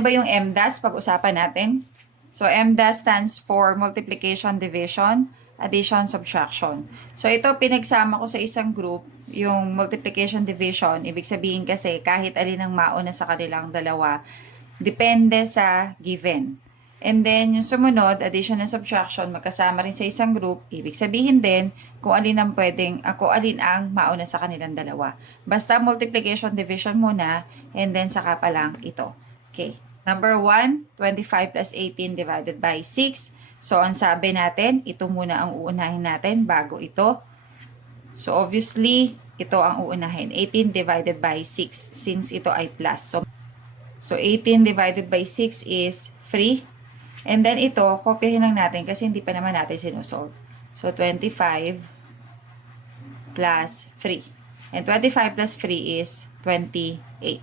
Ano ba yung MDAS? Pag-usapan natin. So, MDAS stands for multiplication, division, addition, subtraction. So, ito pinagsama ko sa isang group, yung multiplication, division. Ibig sabihin kasi kahit alin ang mauna sa kanilang dalawa, depende sa given. And then, yung sumunod, addition and subtraction, magkasama rin sa isang group. Ibig sabihin din kung alin ang kung alin ang mauna sa kanilang dalawa. Basta multiplication, division muna, and then saka pa lang ito. Okay. Number 1, 25 plus 18 divided by 6. So, ang sabi natin, ito muna ang uunahin natin bago ito. So, obviously, ito ang uunahin. 18 divided by 6 since ito ay plus. So 18 divided by 6 is 3. And then ito, kopyahin lang natin kasi hindi pa naman natin sinusolve. So 25 plus 3. And 25 plus 3 is 28.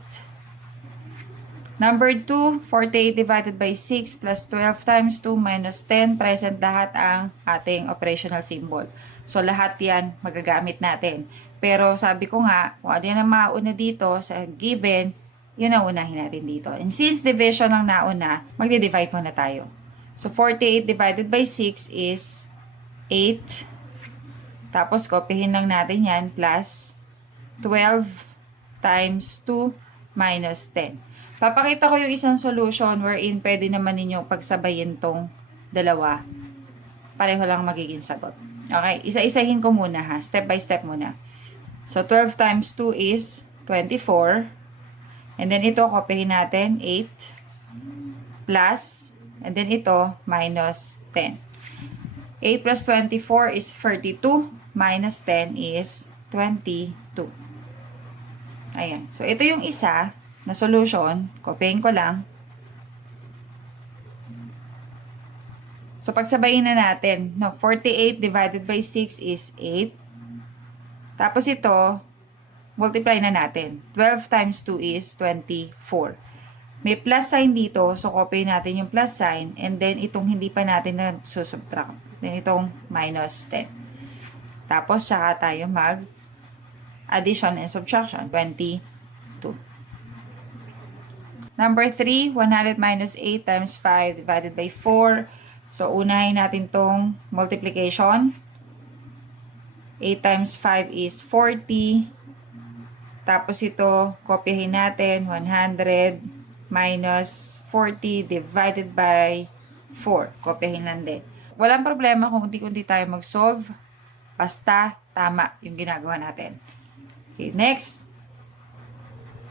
Number 2, 48 divided by 6 plus 12 times 2 minus 10. Present lahat ang ating operational symbol. So lahat yan magagamit natin. Pero sabi ko nga, kung ano yan ang mauna dito sa given, yun ang unahin natin dito. And since division ang nauna, magdi-divide muna tayo. So, 48 divided by 6 is 8. Tapos, kopyahin lang natin yan, plus 12 times 2 minus 10. Papakita ko yung isang solution wherein pwede naman ninyo pagsabayin tong dalawa. Pareho lang magiging sagot. Okay, isa-isahin ko muna ha. Step by step muna. So, 12 times 2 is 24. And then ito, kopyahin natin, 8 plus, and then ito, minus 10. 8 plus 24 is 32, minus 10 is 22. Ayan. So, ito yung isa na solution. Kopyahin ko lang. So, pagsabayin na natin. No, 48 divided by 6 is 8. Tapos ito, multiply na natin. 12 times 2 is 24. May plus sign dito, so copy natin yung plus sign, and then itong hindi pa natin na susubtract. Then itong minus 10. Tapos, saka tayo mag addition and subtraction, 22. Number 3, 100 minus 8 times 5 divided by 4. So, unahin natin tong multiplication. 8 times 5 is 40. Tapos ito, kopyahin natin, 100 minus 40 divided by 4. Kopyahin lang din. Walang problema kung unti-unti tayo mag-solve. Basta tama yung ginagawa natin. Okay, next.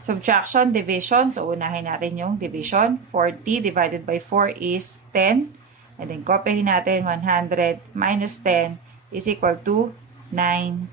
Subtraction, division. So, unahin natin yung division. 40 divided by 4 is 10. And then, kopyahin natin, 100 minus 10 is equal to 90.